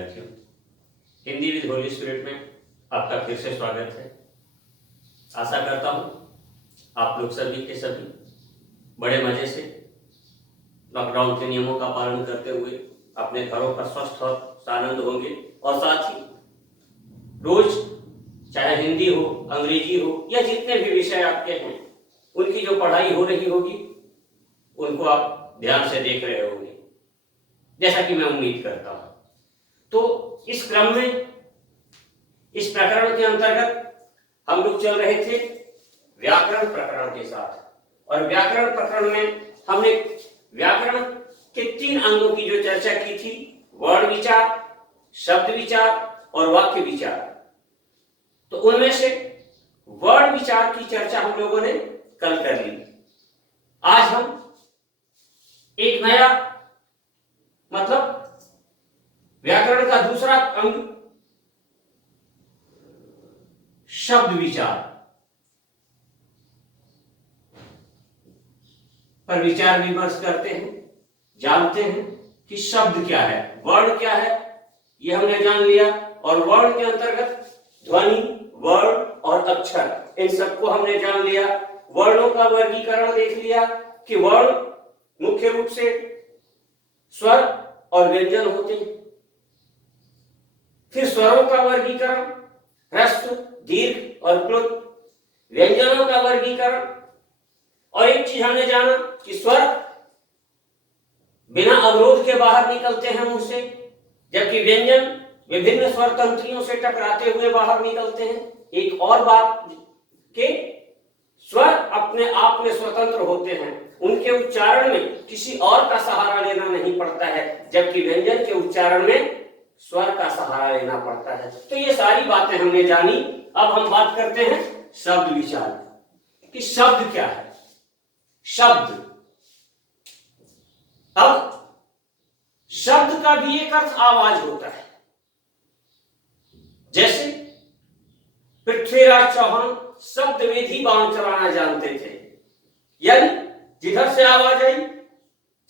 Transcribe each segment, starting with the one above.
विद्यार्थियों, Hindi with Holi spirit में आपका फिर से स्वागत है। आशा करता हूँ आप लोग सभी के सभी बड़े मजे से लॉकडाउन के नियमों का पालन करते हुए अपने घरों पर स्वस्थ और आनंद होंगे और साथ ही रोज चाहे हिंदी हो, अंग्रेजी हो या जितने भी विषय आपके हैं उनकी जो पढ़ाई हो रही होगी उनको आप ध्यान से देख रहे होंगे, जैसा कि मैं उम्मीद करता हूं। तो इस क्रम में इस प्रकरण के अंतर्गत हम लोग चल रहे थे व्याकरण प्रकरण के साथ, और व्याकरण प्रकरण में हमने व्याकरण के 3 अंगों की जो चर्चा की थी, वर्ण विचार, शब्द विचार और वाक्य विचार। तो उनमें से वर्ण विचार की चर्चा हम लोगों ने कल कर ली। आज हम एक नया मतलब व्याकरण का दूसरा अंग शब्द विचार पर विचार विमर्श करते हैं, जानते हैं कि शब्द क्या है, वर्ण क्या है, यह हमने जान लिया। और वर्ण के अंतर्गत ध्वनि, वर्ण और अक्षर, इन सबको हमने जान लिया। वर्णों का वर्गीकरण देख लिया कि वर्ण मुख्य रूप से स्वर और व्यंजन होते हैं। फिर स्वरों का वर्गीकरण ह्रस्व, दीर्घ और प्लुत, व्यंजनों का वर्गीकरण, और एक चीज हमने जाना कि स्वर बिना अवरोध के बाहर निकलते हैं मुंह से, जबकि व्यंजन विभिन्न स्वर तंत्रियों से टकराते हुए बाहर निकलते हैं। एक और बात कि स्वर अपने आप में स्वतंत्र होते हैं, उनके उच्चारण में किसी और का सहारा लेना नहीं पड़ता है, जबकि व्यंजन के उच्चारण में स्वर का सहारा लेना पड़ता है। तो ये सारी बातें हमने जानी। अब हम बात करते हैं शब्द विचार कि शब्द क्या है। शब्द, अब शब्द का भी एक अर्थ आवाज होता है। जैसे पृथ्वीराज चौहान शब्द विधि बाण चलाना जानते थे, यानी जिधर से आवाज आई,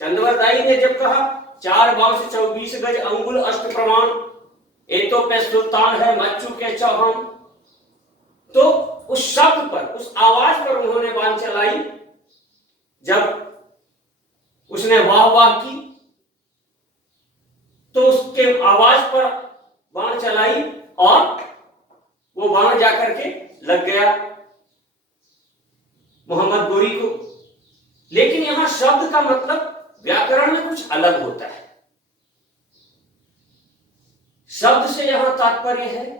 चंद्रवरदाई ने जब कहा 4 बाण से 24 गज अंगुल अष्ट प्रमाण, ये तो पे सुल्तान है मच्चू के चौहान, तो उस शब्द पर, उस आवाज पर उन्होंने बाण चलाई। जब उसने वाह वाह की तो उसके आवाज पर बाण चलाई और वो बाण जाकर के लग गया मोहम्मद गोरी को। लेकिन यहां शब्द का मतलब व्याकरण में कुछ अलग होता है। शब्द से यहां तात्पर्य है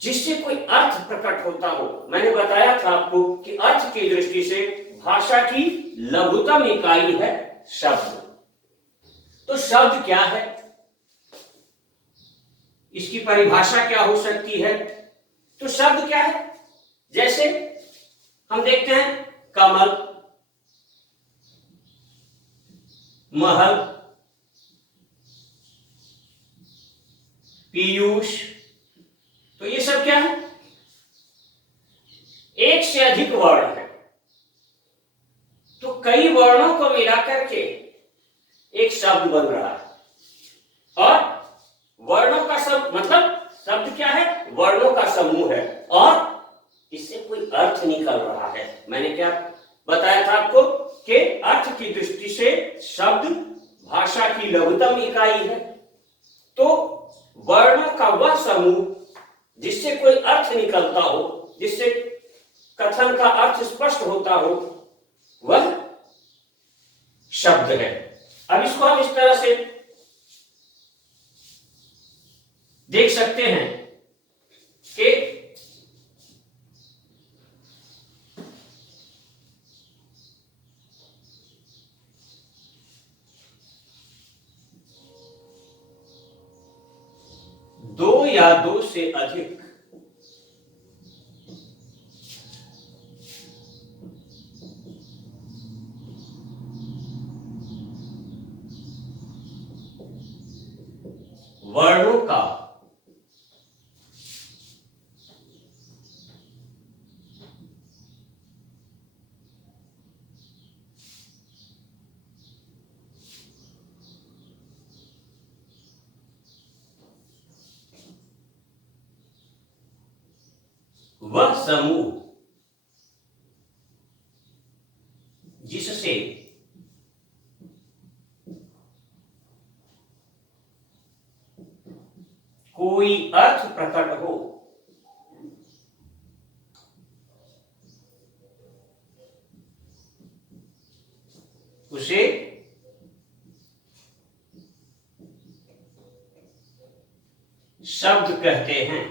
जिससे कोई अर्थ प्रकट होता हो। मैंने बताया था आपको कि अर्थ की दृष्टि से भाषा की लघुतम इकाई है शब्द। तो शब्द क्या है, इसकी परिभाषा क्या हो सकती है? तो शब्द क्या है, जैसे हम देखते हैं कमल, महल, पीयूष, तो ये सब क्या है? एक से अधिक वर्ण है। तो कई वर्णों को मिलाकर के एक शब्द बन रहा है। और वर्णों का सब मतलब शब्द क्या है? वर्णों का समूह है और इससे कोई अर्थ निकल रहा है। मैंने क्या बताया था आपको कि अर्थ की दृष्टि से शब्द भाषा की लघुतम इकाई है। तो वर्णों का वह समूह जिससे कोई अर्थ निकलता हो, जिससे कथन का अर्थ स्पष्ट होता हो, वह शब्द है। अब इसको हम इस तरह से देख सकते हैं कि दो या दो से अधिक वर्णों का वह समूह जिससे कोई अर्थ प्रकट हो, उसे शब्द कहते हैं।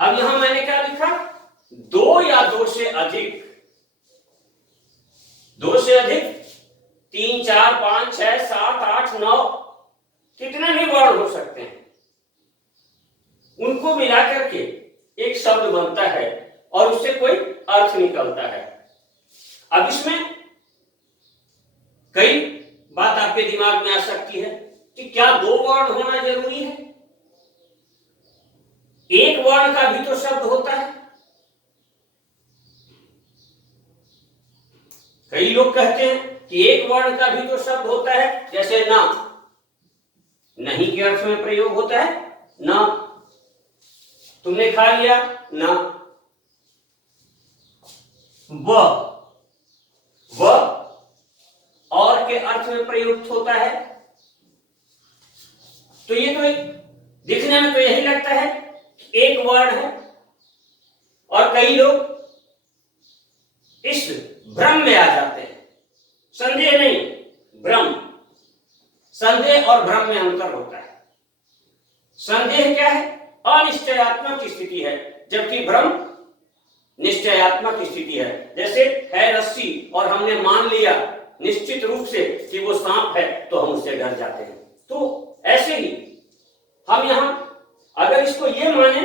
अब यहां मैंने क्या लिखा? दो या दो से अधिक, दो से अधिक 3, 4, 5, 6, 7, 8, 9 कितने भी वर्ण हो सकते हैं, उनको मिलाकर के एक शब्द बनता है और उससे कोई अर्थ निकलता है। अब इसमें कई बात आपके दिमाग में आ सकती है कि क्या दो वर्ण होना जरूरी है? एक वर्ण का भी तो शब्द होता है। कई लोग कहते हैं कि एक वर्ण का भी तो शब्द होता है, जैसे ना, नहीं के अर्थ में प्रयोग होता है ना। तुमने खा लिया ना। वह और के अर्थ में प्रयुक्त होता है। तो ये तो दिखने में तो यही लगता है एक वर्ण है, और कई लोग इस भ्रम में आ जाते हैं। संदेह नहीं, भ्रम। संदेह और भ्रम में अंतर होता है। संदेह क्या है? अनिश्चयात्मक स्थिति है, जबकि भ्रम निश्चयात्मक स्थिति है। जैसे है रस्सी और हमने मान लिया निश्चित रूप से कि वो सांप है, तो हम उससे डर जाते हैं। तो ऐसे ही हम यहां अगर इसको ये माने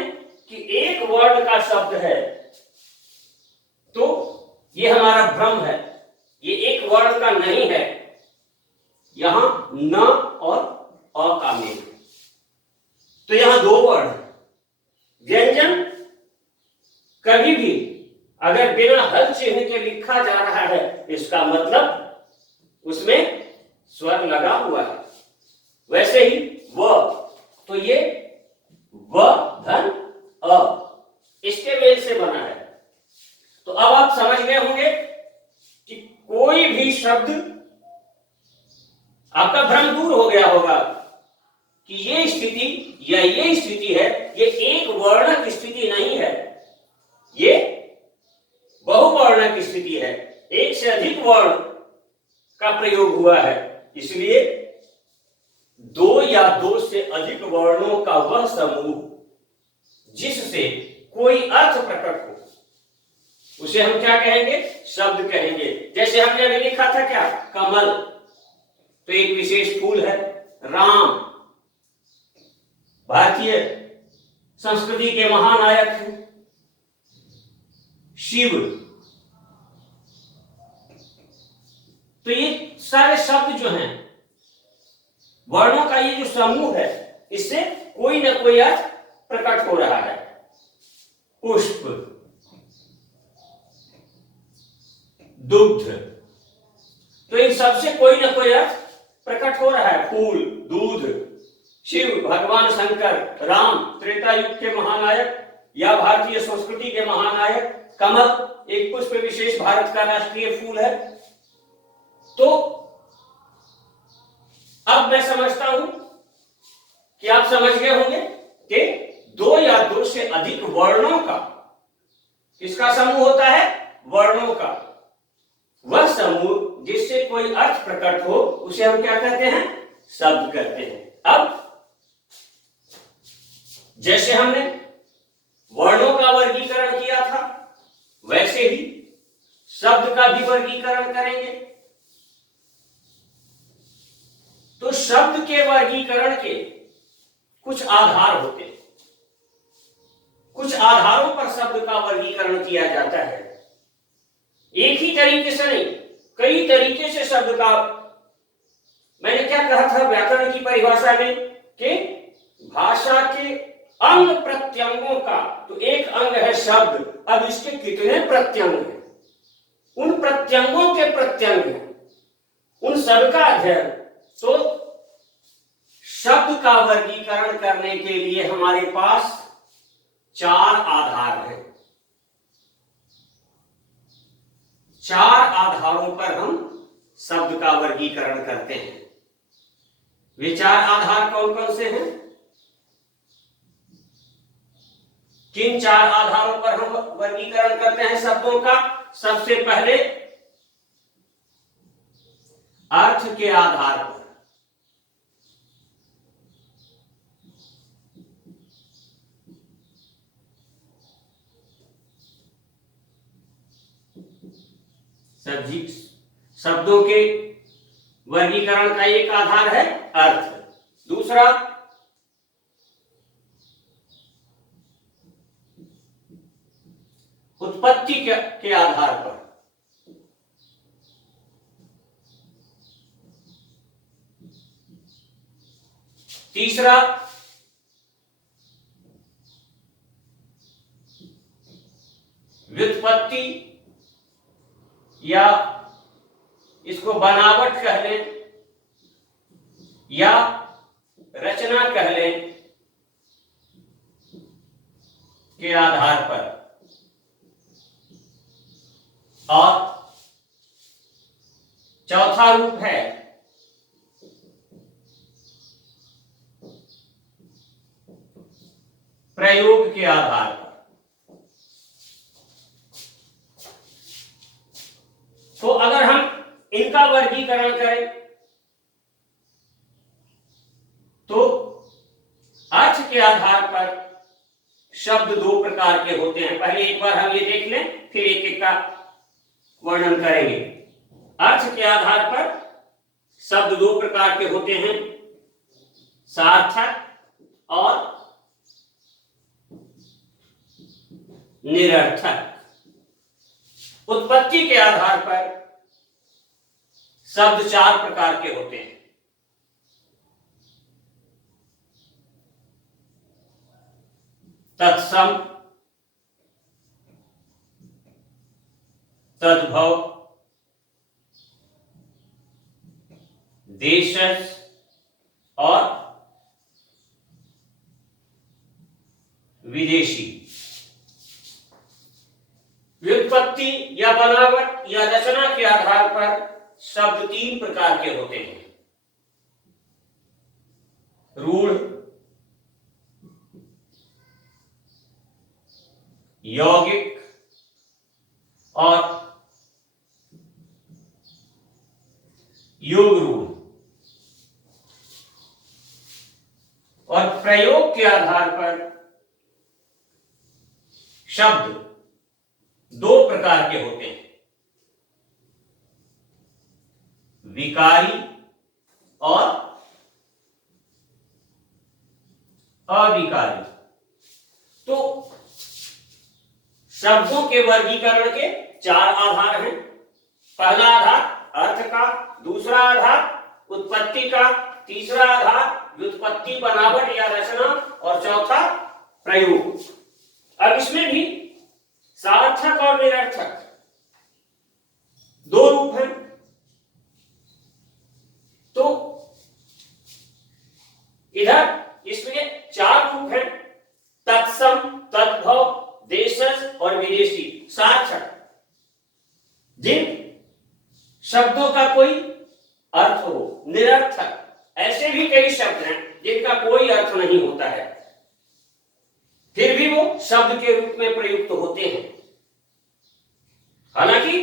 कि एक वर्ण का शब्द है, तो ये हमारा भ्रम है, ये एक वर्ण का नहीं है। यहां न और अ का मेल। तो यहां दो वर्ण। व्यंजन कभी भी अगर बिना हल चिन्ह के लिखा जा रहा है, इसका मतलब उसमें स्वर लगा हुआ है। वैसे ही व, तो ये व धन अ, इसके मेल से बना है। तो अब आप समझ गए होंगे कि कोई भी शब्द, आपका भ्रम दूर हो गया होगा कि ये स्थिति या ये स्थिति है, ये एक वर्णक स्थिति नहीं है, ये बहुवर्णक स्थिति है। एक से अधिक वर्ण का प्रयोग हुआ है, इसलिए दो या दो से अधिक वर्णों का वह समूह जिससे कोई अर्थ प्रकट हो, उसे हम क्या कहेंगे? शब्द कहेंगे। जैसे हमने अभी लिखा था क्या? कमल, तो एक विशेष फूल है। राम भारतीय संस्कृति के महानायक हैं। शिव, तो ये सारे शब्द जो हैं, वर्णों का ये जो समूह है, इससे कोई ना कोई अर्थ प्रकट हो रहा है। पुष्प, दुग्ध, तो इन सबसे कोई ना कोई अर्थ प्रकट हो रहा है। फूल, दूध, शिव भगवान शंकर, राम त्रेता युग के महानायक या भारतीय संस्कृति के महानायक, कमल एक पुष्प विशेष भारत का राष्ट्रीय फूल है। तो अब मैं समझता हूं कि आप समझ गए होंगे कि दो या दो से अधिक वर्णों का किसका समूह होता है? वर्णों का। वह समूह जिससे कोई अर्थ प्रकट हो, उसे हम क्या कहते हैं? शब्द कहते हैं। अब जैसे हमने वर्णों का वर्गीकरण किया था, वैसे ही शब्द का भी वर्गीकरण करेंगे। तो शब्द के वर्गीकरण के कुछ आधार होते हैं। कुछ आधारों पर शब्द का वर्गीकरण किया जाता है। एक ही तरीके से नहीं, कई तरीके से शब्द का। मैंने क्या कहा था व्याकरण की परिभाषा में कि भाषा के अंग प्रत्यंगों का, तो एक अंग है शब्द। अब इसके कितने प्रत्यंग हैं? उन प्रत्यंगों के प्रत्यंग हैं, उन सबका अध्ययन। तो शब्द का वर्गीकरण करने के लिए हमारे पास 4 आधार हैं। 4 आधारों पर हम शब्द का वर्गीकरण करते हैं। वे 4 आधार कौन कौन से हैं? किन 4 आधारों पर हम वर्गीकरण करते हैं शब्दों का? सबसे पहले अर्थ के आधार पर। शब्दों के वर्गीकरण का एक आधार है अर्थ। दूसरा उत्पत्ति के आधार पर। तीसरा व्युत्पत्ति या इसको बनावट कह लें या रचना कह लें के आधार पर। और चौथा रूप है प्रयोग के आधार पर। तो अगर हम इनका वर्गीकरण करें तो अर्थ के आधार पर शब्द 2 प्रकार के होते हैं। पहले एक बार हम ये देख लें, फिर एक एक का वर्णन करेंगे। अर्थ के आधार पर शब्द 2 प्रकार के होते हैं, सार्थक और निरर्थक। उत्पत्ति के आधार पर शब्द 4 प्रकार के होते हैं। तत्सम, तद्भव, देशज और विदेशी। व्युत्पत्ति या बनावट या रचना के आधार पर शब्द 3 प्रकार के होते हैं, रूढ़, यौगिक और योग रूढ़। और प्रयोग के आधार पर शब्द 2 प्रकार के होते हैं, विकारी और अविकारी। तो शब्दों के वर्गीकरण के 4 आधार हैं। पहला आधार अर्थ का, दूसरा आधार उत्पत्ति का, तीसरा आधार व्युत्पत्ति, बनावट या रचना और चौथा प्रयोग। अब इसमें भी सार्थक और निरर्थक 2 रूप हैं। तो इधर इसमें 4 रूप हैं, तत्सम, तद्भव, देशज और विदेशी। सार्थक जिन शब्दों का कोई अर्थ हो। निरर्थक ऐसे भी कई शब्द हैं जिनका कोई अर्थ नहीं होता है, फिर भी वो शब्द के रूप में प्रयुक्त होते हैं। हालांकि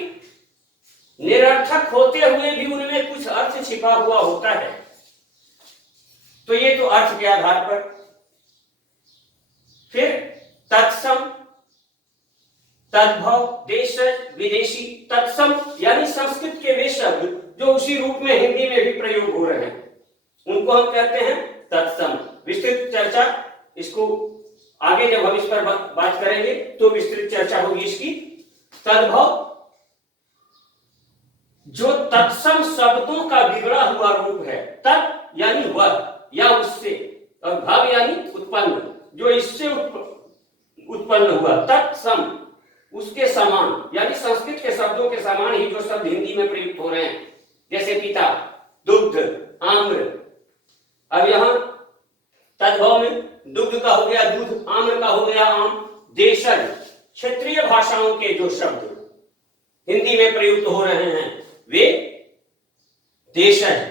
निरर्थक होते हुए भी उनमें कुछ अर्थ छिपा हुआ होता है। तो ये तो अर्थ के आधार पर। फिर तत्सम, तद्भव, देशज, विदेशी। तत्सम यानी संस्कृत के वे शब्द जो उसी रूप में हिंदी में भी प्रयोग हो रहे हैं, उनको हम कहते हैं तत्सम। विस्तृत चर्चा इसको आगे जब हम इस पर बात करेंगे तो विस्तृत चर्चा होगी इसकी। तद्भव जो तत्सम शब्दों का बिगड़ा हुआ रूप है। तत् यानी वह या उससे, और भव यानी उत्पन्न, जो इससे उत्पन्न हुआ। तत्सम उसके समान, यानी संस्कृत के शब्दों के समान ही जो शब्द हिंदी में प्रयुक्त हो रहे हैं, जैसे पिता, दुग्ध, आम्र। अब यहां तद्भव में दुग्ध का हो गया दूध, आम्र का हो गया आम। देशन, क्षेत्रीय भाषाओं के जो शब्द हिंदी में प्रयुक्त हो रहे हैं वे देशन।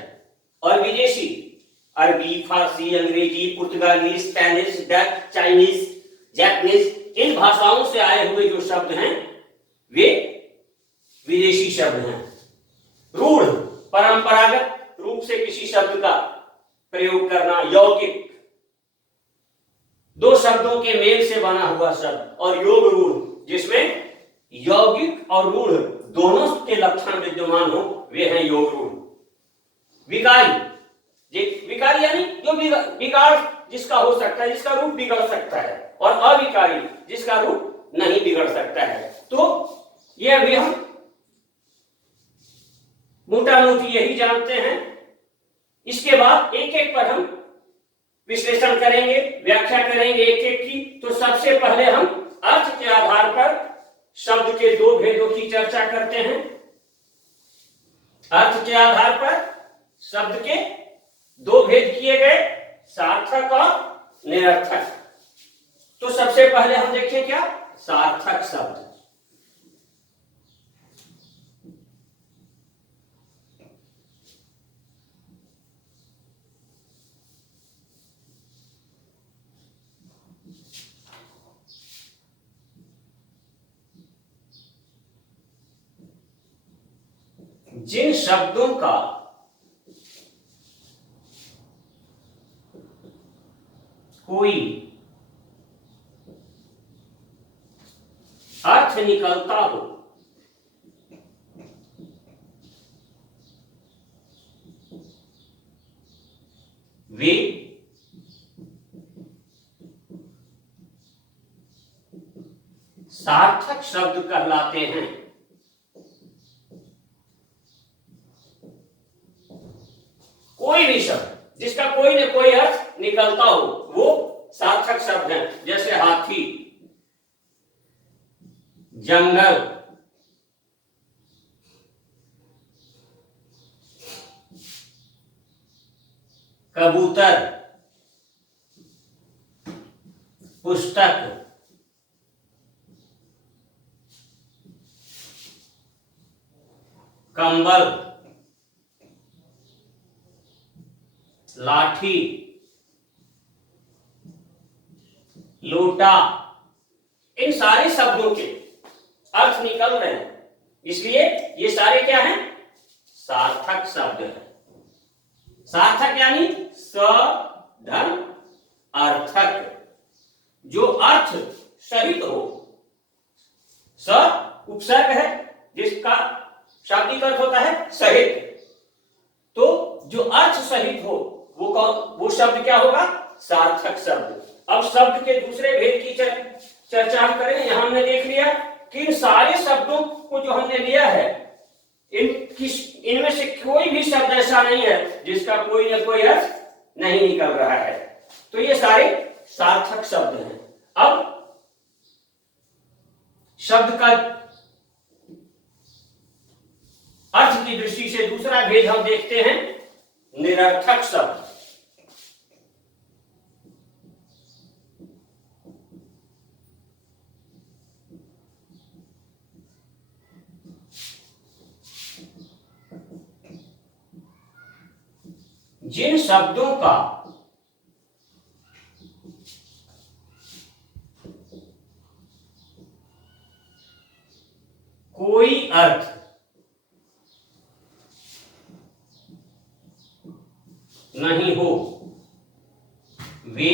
और विदेशी, अरबी, फारसी, अंग्रेजी, पुर्तगाली, स्पेनिश, डच, चाइनीज, जापानीज, इन भाषाओं से आए हुए जो शब्द हैं वे विदेशी शब्द हैं। रूढ़, परंपरागत रूप से किसी शब्द का प्रयोग करना। यौगिक, दो शब्दों के मेल से बना हुआ शब्द। और योग रूढ़, जिसमें यौगिक और रूढ़ दोनों के लक्षण विद्यमान हो, वे हैं योग रूढ़। विकारी, विकारी यानी जो बिगाड़ जिसका हो सकता है, जिसका रूप बिगड़ सकता है। और अविकारी, जिसका रूप नहीं बिगड़ सकता है। तो ये अभी हम मोटा मोटी यही जानते हैं। इसके बाद एक एक पर हम विश्लेषण करेंगे, व्याख्या करेंगे एक एक की। तो सबसे पहले हम अर्थ के आधार पर शब्द के दो भेदों की चर्चा करते हैं। अर्थ के आधार पर शब्द के दो भेद किए गए, सार्थक और निरर्थक। तो सबसे पहले हम देखें क्या, सार्थक शब्द। जिन शब्दों का कोई अर्थ निकलता हो, वे सार्थक शब्द कहलाते हैं। कोई भी शब्द जिसका कोई न कोई अर्थ निकलता हो वो सार्थक शब्द है। जैसे हाथी, जंगल, कबूतर, पुस्तक, कंबल, लाठी, लोटा, इन सारे शब्दों के अर्थ निकल रहे हैं, इसलिए ये सारे क्या हैं, सार्थक शब्द है। सार्थक यानी स धन अर्थक, जो अर्थ सहित हो। स उपसर्ग है जिसका शाब्दिक अर्थ होता है सहित, तो जो अर्थ सहित हो वो शब्द क्या होगा, सार्थक शब्द। अब शब्द के दूसरे भेद की चर्चा करें। यहां हमने देख लिया कि इन सारे शब्दों को जो हमने लिया है, इनमें से कोई भी शब्द ऐसा नहीं है जिसका कोई न कोई अर्थ नहीं निकल रहा है। तो ये सारे सार्थक शब्द हैं। अब शब्द का अर्थ की दृष्टि से दूसरा भेद हम देखते हैं, निरर्थक शब्द। जिन शब्दों का कोई अर्थ नहीं हो, वे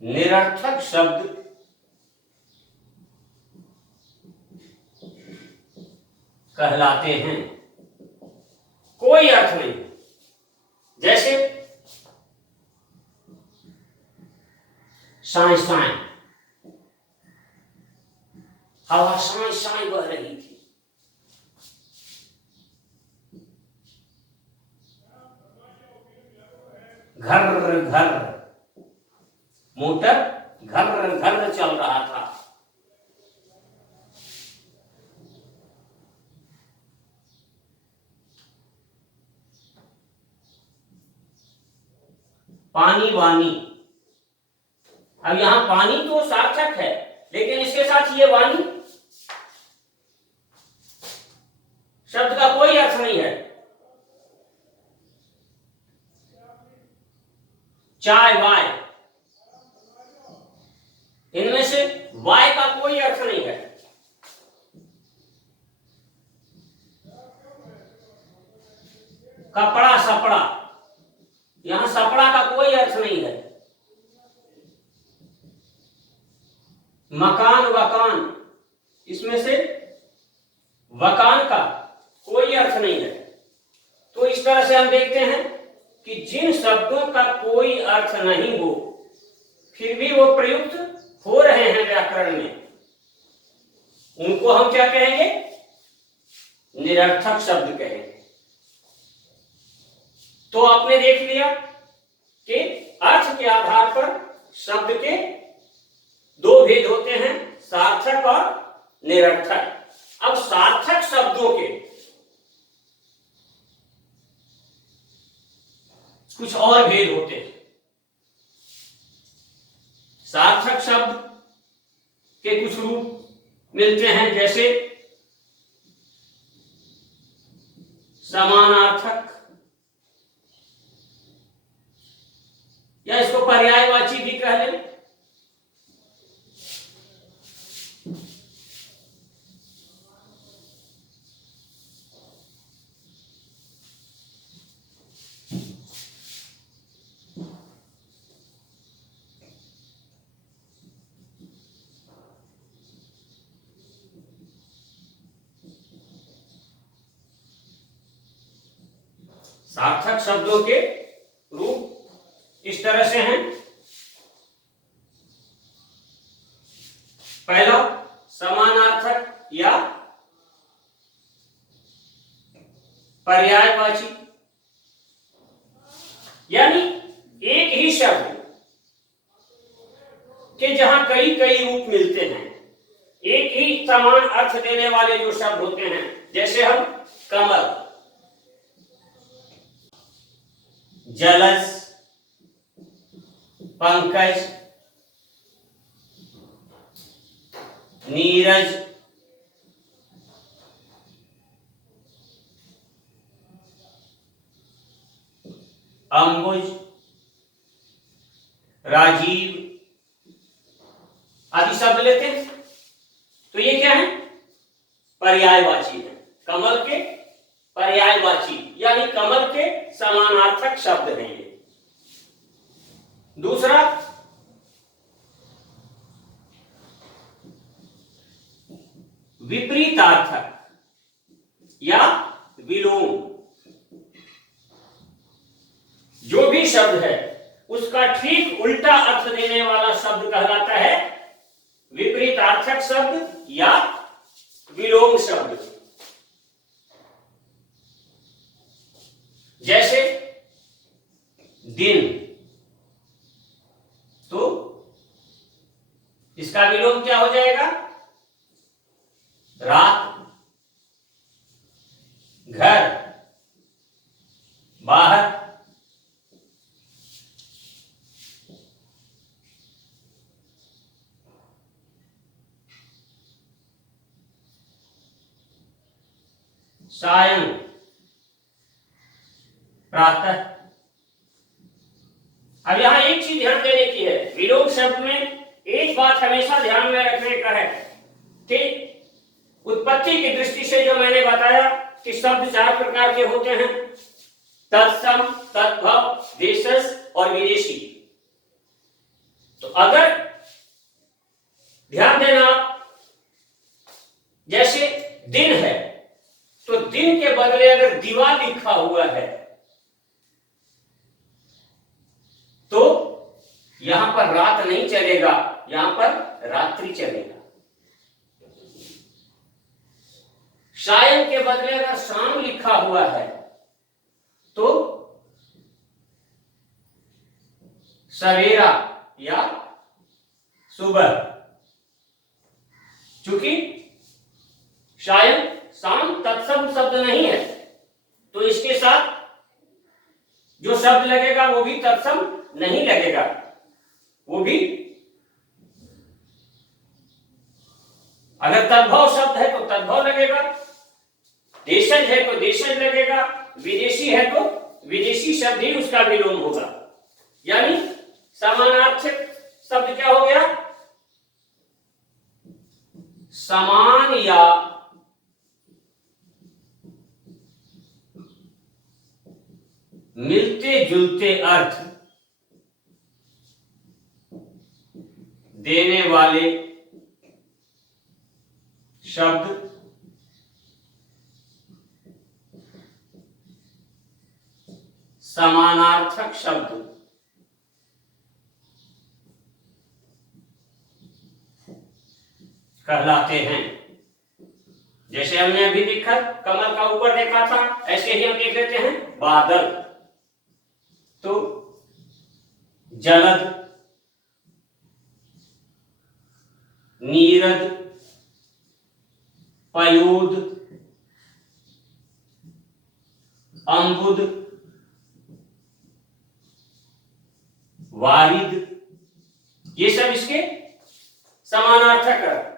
निरर्थक शब्द कहलाते हैं। कोई अर्थ नहीं, जैसे साए साए, हवा साए साए बह रही थी। घर घर, मोटर घर घर चल रहा था। पानी वानी। अब यहां पानी तो सार्थक है, लेकिन इसके साथ ये वानी शब्द का कोई अर्थ नहीं है। चाय वाय, इनमें से वाय का कोई अर्थ नहीं है। कपड़ा सपड़ा, यहां सपड़ा का कोई अर्थ नहीं है। मकान वकान, इसमें से वकान का कोई अर्थ नहीं है। तो इस तरह से हम देखते हैं कि जिन शब्दों का कोई अर्थ नहीं हो फिर भी वो प्रयुक्त हो रहे हैं व्याकरण में, उनको हम क्या कहेंगे? निरर्थक शब्द कहेंगे। तो आपने देख लिया कि अर्थ के आधार पर शब्द के दो भेद होते हैं, सार्थक और निरर्थक। अब सार्थक शब्दों के कुछ और भेद होते हैं। सार्थक शब्द के कुछ रूप मिलते हैं, जैसे समानार्थक, या इसको पर्यायवाची भी कह लें। सार्थक शब्दों के रूप इस तरह से हैं। पहला समानार्थक या पर्यायवाची, यानी एक ही शब्द के जहां कई कई रूप मिलते हैं, एक ही समान अर्थ देने वाले जो शब्द होते हैं, जैसे हम कमल, जलज, पंकज, नीरज, अंबुज, राजीव आदि शब्द लेते हैं। तो ये क्या है? पर्यायवाची है। कमल के पर्यायवाची यानी कमल के समानार्थक शब्द हैं ये। दूसरा विपरीतार्थक या विलोम, जो भी शब्द है उसका ठीक उल्टा अर्थ देने वाला शब्द कहलाता है विपरीतार्थक शब्द या विलोम शब्द। जैसे दिन, तो इसका विलोम क्या हो जाएगा? रात। घर, बाहर। सायं, प्रातः। अब यहां एक चीज ध्यान देने की है, विलोम शब्द में एक बात हमेशा ध्यान में रखने का है कि उत्पत्ति की दृष्टि से जो मैंने बताया कि शब्द चार प्रकार के होते हैं, तत्सम, तद्भव, देशज और विदेशी। तो अगर ध्यान देना, जैसे दिन है तो दिन के बदले अगर दीवा लिखा हुआ है तो यहां पर रात नहीं चलेगा, यहां पर रात्रि चलेगा। शायद के बदले अगर शाम लिखा हुआ है तो सवेरा या सुबह। चूंकि शायद शाम तत्सम शब्द नहीं है तो इसके साथ जो शब्द लगेगा वो भी तत्सम नहीं लगेगा, वो भी अगर तद्भव शब्द है तो तद्भव लगेगा, देशज है तो देशज लगेगा, विदेशी है तो विदेशी शब्द ही उसका विलोम होगा। यानी समानार्थक शब्द क्या हो गया? समान या मिलते जुलते अर्थ देने वाले शब्द समानार्थक शब्द कहलाते हैं। जैसे हमने अभी देखा कमल का ऊपर देखा था, ऐसे ही हम देख लेते हैं बादल। तो जलद, नीरद, पयोद, अम्बुद, वारिद, ये सब इसके समानार्थक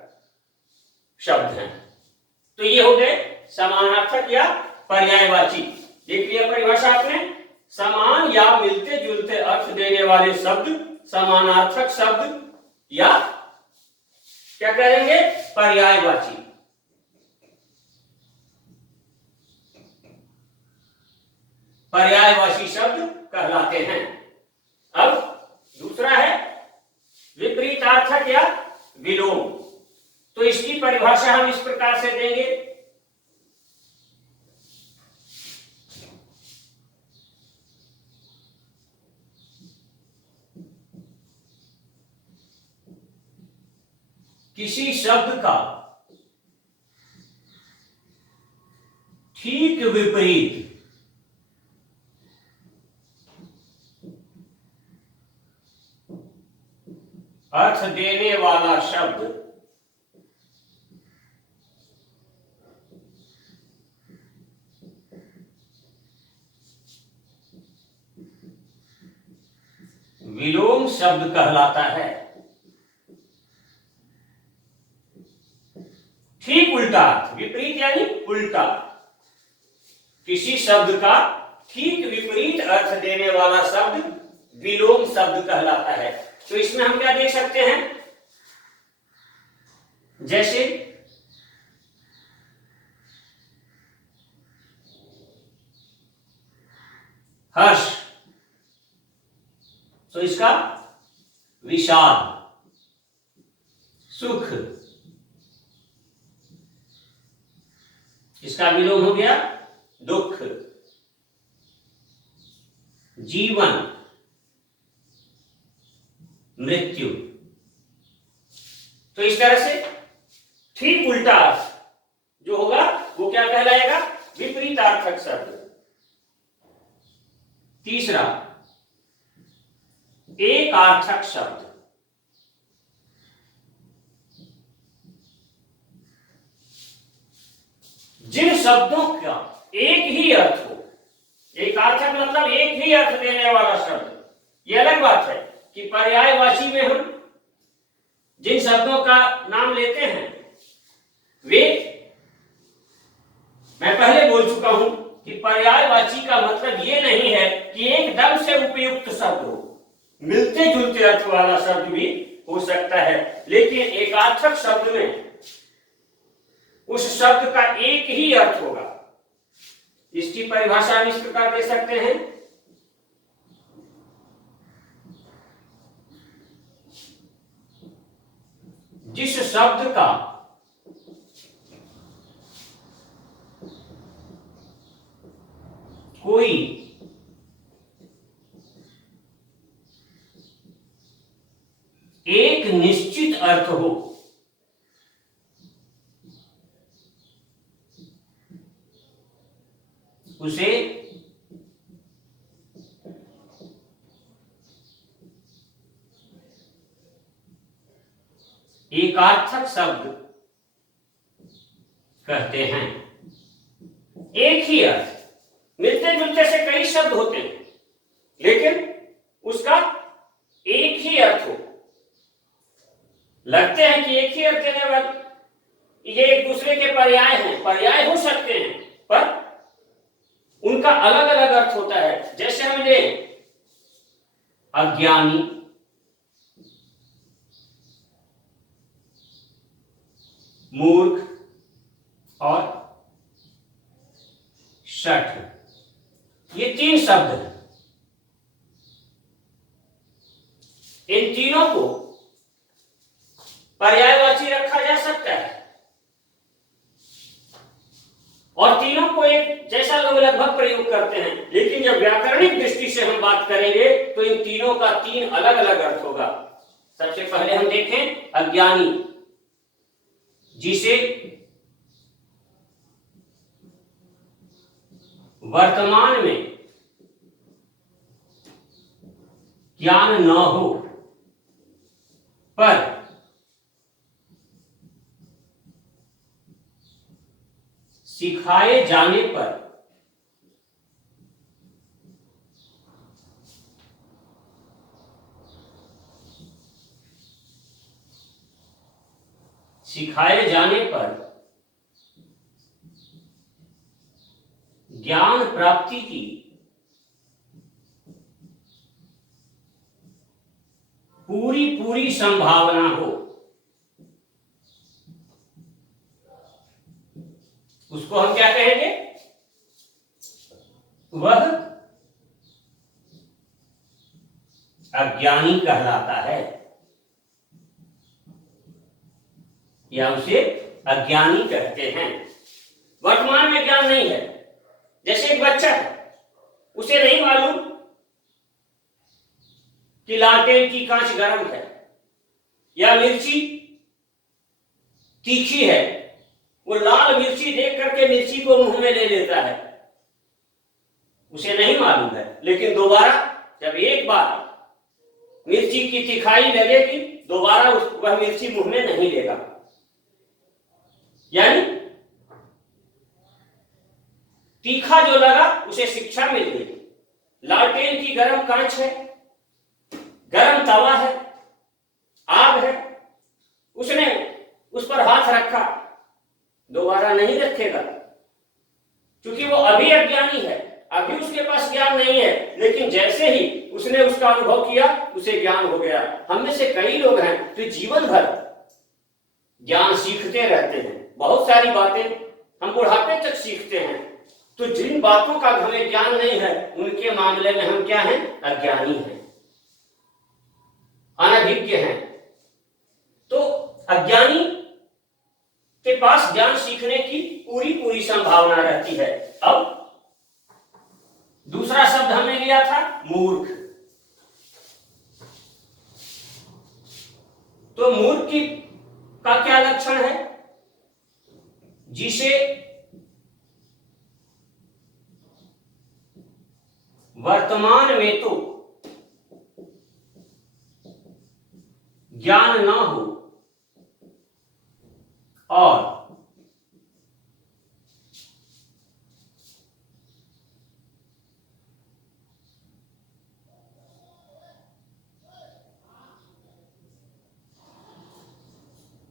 शब्द हैं। तो ये हो गए समानार्थक या पर्यायवाची। देख लिया परिभाषा आपने, समान या मिलते जुलते अर्थ देने वाले शब्द समानार्थक शब्द या क्या कहेंगे? पर्यायवाची। पर्यायवाची शब्द कहलाते हैं। अब दूसरा है विपरीतार्थक या विलोम। तो इसकी परिभाषा हम इस प्रकार से देंगे, किसी शब्द का ठीक विपरीत अर्थ देने वाला शब्द विलोम शब्द कहलाता है। ठीक उल्टा अर्थ, विपरीत यानी उल्टा, किसी शब्द का ठीक विपरीत अर्थ देने वाला शब्द विलोम शब्द कहलाता है। तो इसमें हम क्या देख सकते हैं? जैसे हर्ष, तो इसका विषाद, सुख, इसका विलोम हो गया दुख, जीवन, मृत्यु। तो इस तरह से ठीक उल्टा अर्थ जो होगा वो क्या कहलाएगा? विपरीतार्थक शब्द। तीसरा एकार्थक शब्द। जिन शब्दों का एक ही अर्थ हो, एकार्थक मतलब एक ही अर्थ देने वाला शब्द। यह अलग बात है कि पर्यायवाची में हम जिन शब्दों का नाम लेते हैं वे, मैं पहले बोल चुका हूं कि पर्यायवाची का मतलब ये नहीं है कि एकदम से उपयुक्त शब्द हो, मिलते जुलते अर्थ वाला शब्द भी हो सकता है, लेकिन एकार्थक शब्द में उस शब्द का एक ही अर्थ होगा। इसकी परिभाषा हम इस प्रकार दे सकते हैं, जिस शब्द का कोई एक निश्चित अर्थ हो, उसे एकार्थक शब्द कहते हैं। एक ही अर्थ, मिलते जुलते से कई शब्द होते हैं, लेकिन उसका एक ही अर्थ हो। लगते हैं कि एक ही अर्थ देने वाले, ये एक दूसरे के पर्याय हैं, पर्याय हो सकते हैं, पर उनका अलग अलग अर्थ होता है। जैसे हमने अज्ञानी, मूर्ख और शठ, ये 3 शब्द हैं। इन तीनों को पर्यायवाची रखा जा सकता है और तीनों को एक जैसा लोग लगभग प्रयोग करते हैं, लेकिन जब व्याकरणिक दृष्टि से हम बात करेंगे तो इन तीनों का 3 अलग अलग अर्थ होगा। सबसे पहले हम देखें अज्ञानी, जिसे वर्तमान में ज्ञान न हो पर सिखाए जाने पर ज्ञान प्राप्ति की पूरी संभावना हो, उसको हम क्या कहेंगे? वह अज्ञानी कहलाता है, या उसे अज्ञानी कहते हैं। वर्तमान में ज्ञान नहीं है। जैसे एक बच्चा है, उसे नहीं मालूम कि लालटेन की कांच गर्म है या मिर्ची तीखी है। वो लाल मिर्ची देख करके मिर्ची को मुंह में ले लेता है, उसे नहीं मालूम है। लेकिन दोबारा जब एक बार मिर्ची की तिखाई लगेगी, दोबारा वह मिर्ची मुंह में नहीं लेगा। यानी तीखा जो लगा उसे शिक्षा मिल गई। लालटेन की गर्म कांच है, गर्म तवा है, आग है, उसने उस पर हाथ रखा, दोबारा नहीं रखेगा, क्योंकि वो अभी अज्ञानी है, अभी उसके पास ज्ञान नहीं है। लेकिन जैसे ही उसने उसका अनुभव किया, उसे ज्ञान हो गया। हम में से कई लोग हैं जो जीवन भर ज्ञान सीखते रहते हैं। बहुत सारी बातें हम बुढ़ापे तक सीखते हैं। तो जिन बातों का हमें ज्ञान नहीं है, उनके मामले में हम क्या हैं? अज्ञानी हैं, अनभिज्ञ हैं। तो अज्ञानी के पास ज्ञान सीखने की पूरी संभावना रहती है। अब दूसरा शब्द हमने लिया था मूर्ख। तो मूर्ख का क्या लक्षण है? जिसे वर्तमान में तो ज्ञान ना हो और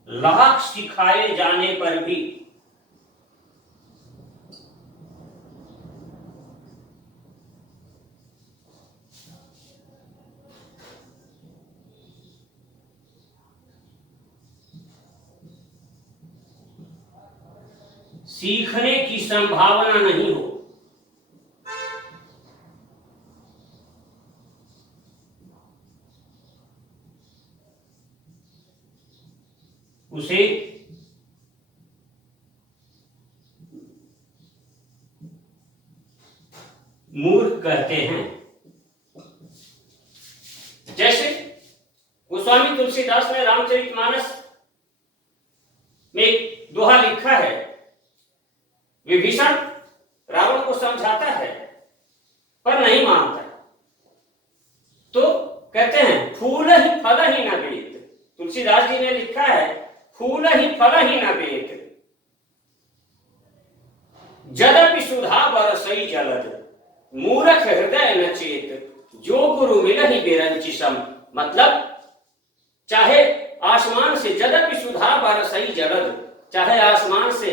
लाख सिखाए जाने पर भी सीखने की संभावना नहीं हो। उसे मूर्ख कहते हैं। जैसे गोस्वामी तुलसीदास ने रामचरितमानस में एक दोहा लिखा है। विभीषण रावण को समझाता है पर नहीं मानता, तो कहते हैं फूल ही फल ही न वेद। तुलसीदास जी ने लिखा है फूल ही फल ही न वेद, जदपि सुधा बरसई जलद, मूर्ख हृदय न चेत, जो गुरु मिलहि बिरंचि सम, मतलब चाहे आसमान से जदपि सुधा बरसई जलद, चाहे आसमान से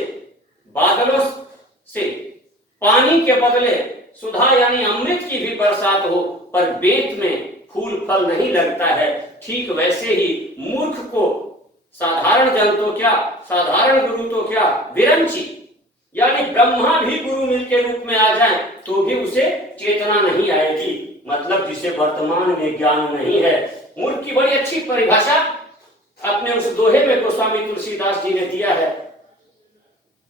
बादलों से पानी के बदले सुधा यानी अमृत की भी बरसात हो, पर बेंत में फूल फल नहीं लगता है, ठीक वैसे ही मूर्ख को साधारण जन तो क्या, साधारण गुरु तो क्या, विरंची यानी ब्रह्मा भी गुरु मिल के रूप में आ जाए तो भी उसे चेतना नहीं आएगी, मतलब जिसे वर्तमान में ज्ञान नहीं है। मूर्ख की बड़ी अच्छी परिभाषा अपने उस दोहे में गोस्वामी तुलसीदास जी ने दिया है।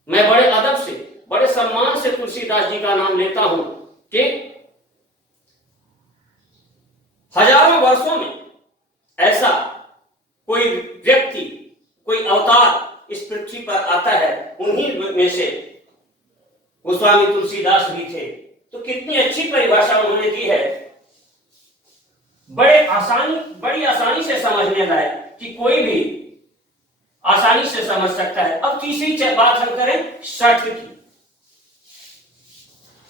मैं बड़े अदब से, बड़े सम्मान से तुलसीदास जी का नाम लेता हूं कि हजारों वर्षों में ऐसा कोई व्यक्ति, कोई अवतार इस पृथ्वी पर आता है, उन्हीं में से गोस्वामी तुलसीदास भी थे। तो कितनी अच्छी परिभाषा उन्होंने दी है, बड़ी आसानी से समझने लायक कि कोई भी आसानी से समझ सकता है। अब तीसरी बात हम करें शठ की,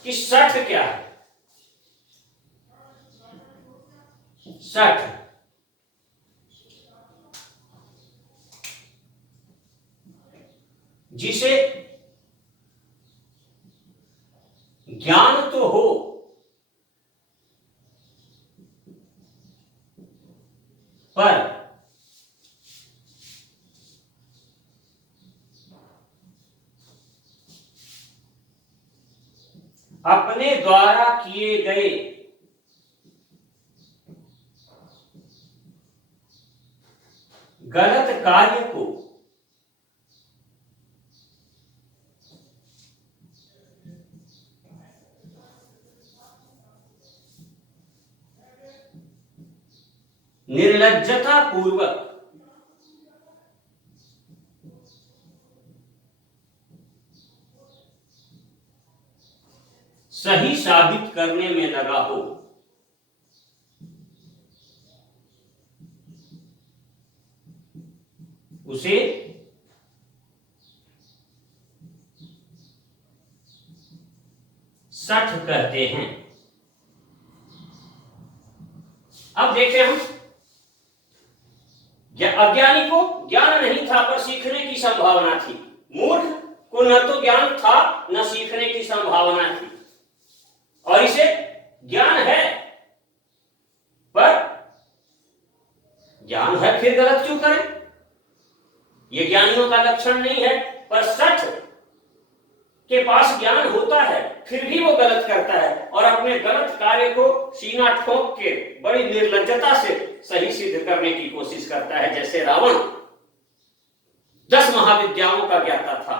कि शठ क्या है। शठ जिसे ज्ञान तो हो पर अपने द्वारा किए गए गलत कार्य को निर्लज्जता पूर्वक सही साबित करने में लगा हो, उसे शठ कहते हैं। अब देखें हम, अज्ञानी को ज्ञान नहीं था पर सीखने की संभावना थी, मूर्ख को न तो ज्ञान था न सीखने की संभावना थी, और इसे ज्ञान है पर ज्ञान है फिर गलत क्यों करें, यह ज्ञानियों का लक्षण नहीं है। पर शठ के पास ज्ञान होता है फिर भी वो गलत करता है और अपने गलत कार्य को सीना ठोक के बड़ी निर्लज्जता से सही सिद्ध करने की कोशिश करता है। जैसे रावण 10 महाविद्याओं का ज्ञाता था,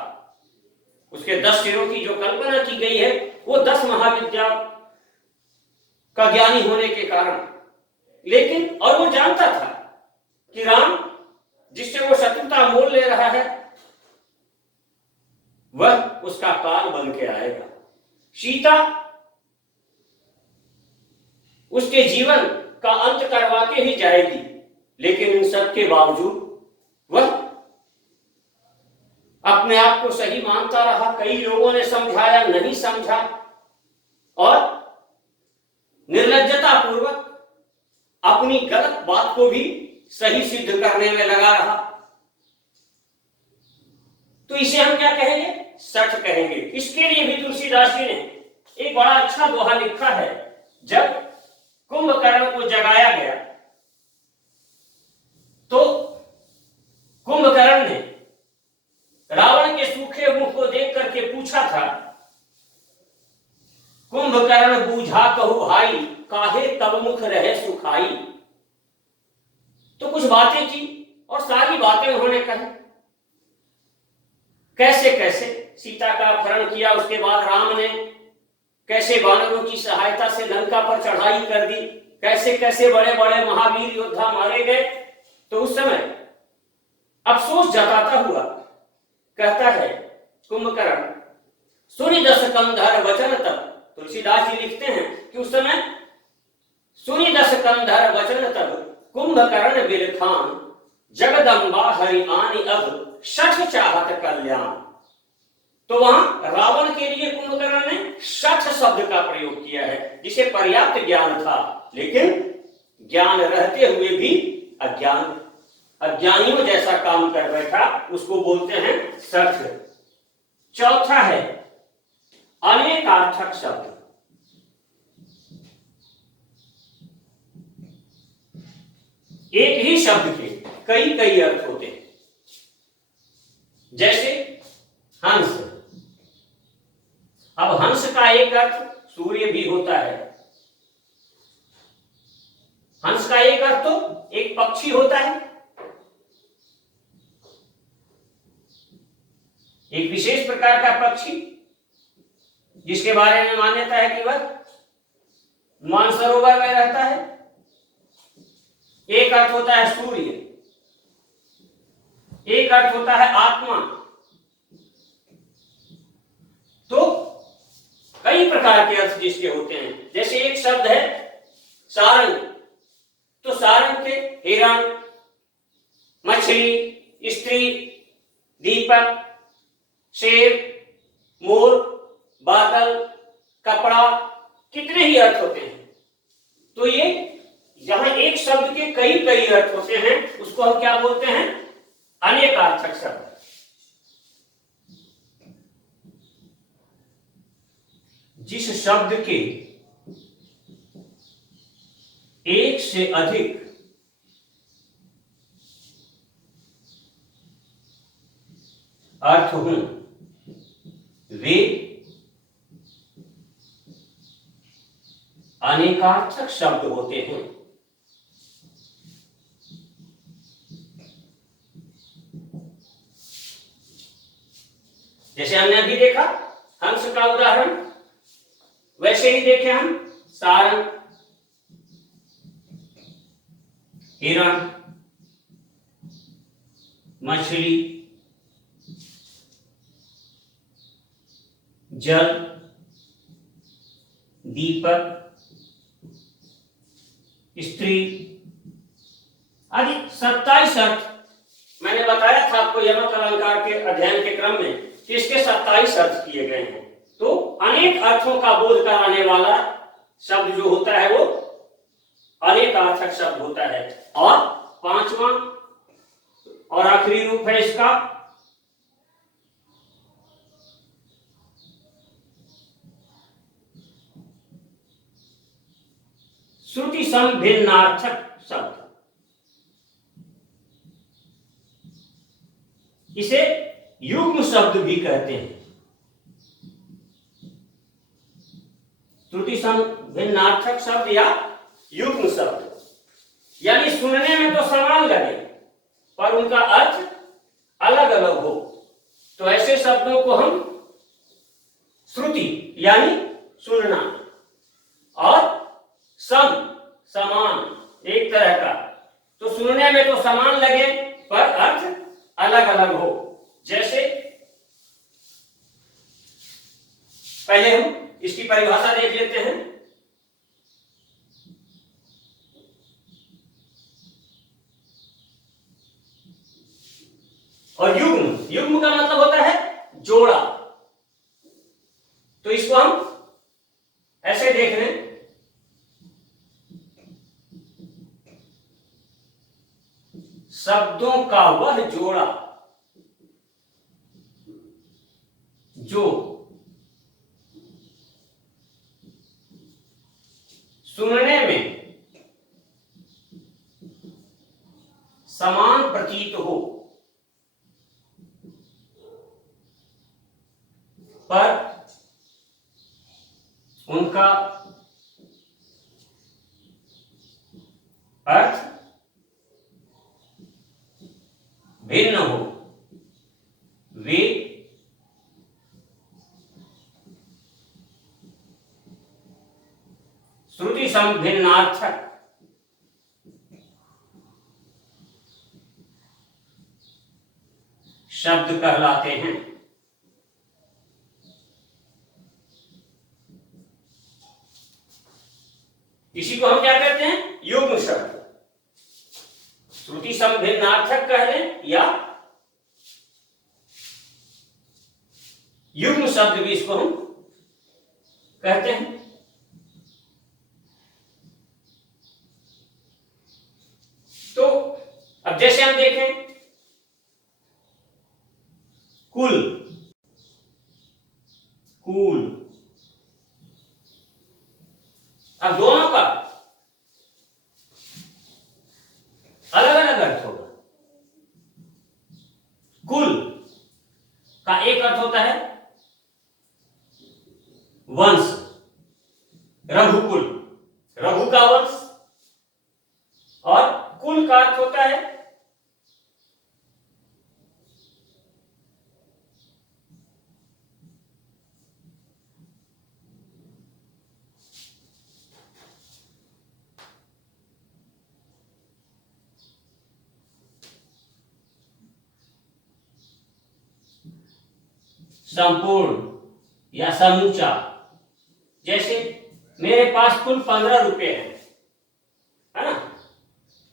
उसके 10 सिरों की जो कल्पना की गई है वो 10 महाविद्या का ज्ञानी होने के कारण, लेकिन और वो जानता था कि राम जिससे वो शत्रुता मोल ले रहा है वह उसका काल बन के आएगा, सीता उसके जीवन का अंत करवा के ही जाएगी, लेकिन इन सब के बावजूद वह अपने आप को सही मानता रहा। कई लोगों ने समझाया, नहीं समझा और निर्लज्जता पूर्वक अपनी गलत बात को भी सही सिद्ध करने में लगा रहा। तो इसे हम क्या कहेंगे, शठ कहेंगे। इसके लिए भी तुलसीदास जी ने एक बड़ा अच्छा दोहा लिखा है। जब कुंभकर्ण को जगाया गया तो कुंभकर्ण ने रावण के सूखे मुंह को देख करके पूछा था, कुंभकर्ण बूझा कहू भाई, काहे तब मुख रहे सुखाई। तो कुछ बातें की और सारी बातें उन्होंने कही, कैसे कैसे सीता का अपहरण किया, उसके बाद राम ने कैसे वानरों की सहायता से लंका पर चढ़ाई कर दी, कैसे कैसे बड़े बड़े महावीर योद्धा मारे गए। तो उस समय अफसोस जताता हुआ कहता है कुंभकर्ण, सुनि दस कंधर वचन तब। तुलसीदास जी लिखते हैं कि उस समय सुनि दस कंधर वचन तब, कुंभकर्ण बिलखान, जगदम्बा हरि आनि अब, शठ चाहत कल्याण। तो वहां रावण के लिए कुंभकर्ण ने शठ शब्द का प्रयोग किया है, जिसे पर्याप्त ज्ञान था लेकिन ज्ञान रहते हुए भी अज्ञानियों जैसा काम कर बैठा, उसको बोलते हैं सत्य। चौथा है अनेकार्थक शब्द। एक ही शब्द के कई कई अर्थ होते हैं। जैसे हंस, अब हंस का एक अर्थ सूर्य भी होता है। हंस का एक अर्थ तो एक पक्षी होता है, एक विशेष प्रकार का पक्षी जिसके बारे में मान्यता है कि वह मानसरोवर में रहता है। एक अर्थ होता है सूर्य, एक अर्थ होता है आत्मा। तो कई प्रकार के अर्थ जिसके होते हैं। जैसे एक शब्द है सारंग, तो सारंग के हिरण, मछली, स्त्री, दीपक, शेर, मोर, बादल, कपड़ा, कितने ही अर्थ होते हैं। तो ये जहां एक शब्द के कई कई अर्थ होते हैं उसको हम क्या बोलते हैं? अनेकार्थक शब्द। जिस शब्द के एक से अधिक अर्थ हों वे अनेकार्थक शब्द होते हैं। जैसे हमने अभी देखा हंस का उदाहरण, वैसे ही देखें हम सारंग, हिरण, मछली, जल, दीपक, स्त्री आदि 27 अर्थ। मैंने बताया था आपको यमक अलंकार के अध्ययन के क्रम में कि इसके 27 अर्थ किए गए हैं। तो अनेक अर्थों का बोध कराने वाला शब्द जो होता है वो अनेकार्थक शब्द होता है। और पांचवा और आखिरी रूप है इसका श्रुति संभिन्नार्थक शब्द। इसे युग्म शब्द भी कहते हैं। श्रुति संभिन्नार्थक शब्द या युग्म शब्द, यानी सुनने में तो समान लगे पर उनका अर्थ अलग अलग हो, तो ऐसे शब्दों को हम श्रुति यानी सुनना और समान एक तरह का, तो सुनने में तो समान लगे पर अर्थ अलग अलग हो। जैसे पहले हम इसकी परिभाषा देख लेते हैं। और युग्म का मतलब होता है जोड़ा। तो इसको हम ऐसे देख रहे हैं, शब्दों का वह जोड़ा जो सुनने में समान प्रतीत हो पर उनका अर्थ भिन्न हो, वे श्रुति संभिन्नार्थक शब्द कहलाते हैं। इसी को हम क्या कहते हैं? युग्म शब्द। श्रुति संभिन्नार्थक कह लें या युग्म शब्द भी इसको हम कहते हैं। तो अब जैसे हम देखें कुल, कुल, अब दोनों का अलग अलग अर्थ होगा। कुल का एक अर्थ होता है वंश, रघुकुल, रघु का वंश, और कुल का अर्थ होता है संपूर्ण या समूचा। जैसे मेरे पास कुल 15 रुपए है ना,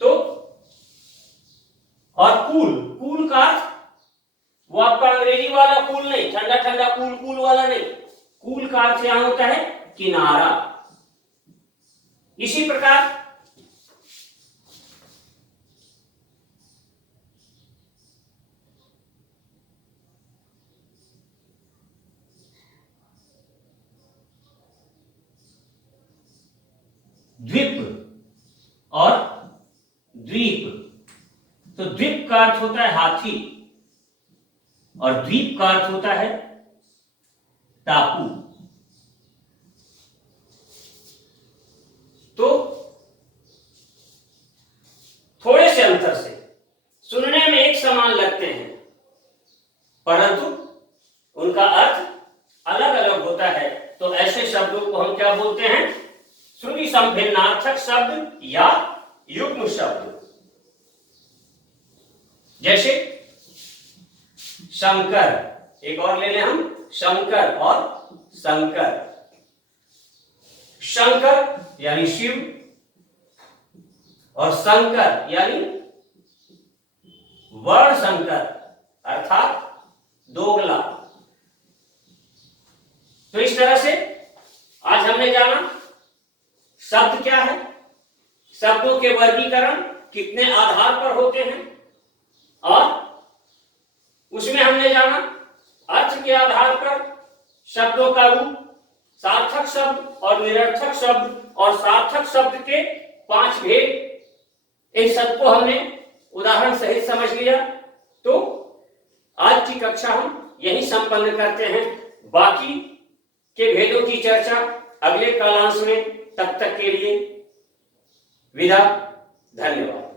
तो और कूल, कूल का अर्थ वो आपका अंग्रेजी वाला कूल नहीं, ठंडा ठंडा कूल कूल वाला नहीं, कूल का अर्थ यहां होता है किनारा। इसी प्रकार द्वीप और द्वीप, तो द्वीप का अर्थ होता है हाथी और द्वीप का अर्थ होता है टापू। तो थोड़े से अंतर से सुनने में एक समान लगते हैं, परंतु उनका अर्थ अलग अलग होता है। तो ऐसे शब्दों को हम क्या बोलते हैं? श्रुति संभिन्नार्थक शब्द या युग्म शब्द। जैसे शंकर, एक और ले लें हम, शंकर और शंकर। शंकर यानी शिव और शंकर यानी वर्ण शंकर अर्थात दोगला। तो इस तरह से आज हमने जाना शब्द क्या है, शब्दों के वर्गीकरण कितने आधार पर होते हैं, और उसमें हमने जाना अर्थ के आधार पर शब्दों का रूप, सार्थक शब्द और निरर्थक शब्द और सार्थक शब्द के 5 भेद। इन सबको हमने उदाहरण सहित समझ लिया। तो आज की कक्षा हम यही संपन्न करते हैं। बाकी के भेदों की चर्चा अगले कालांश में। तब तक के लिए विदा, धन्यवाद।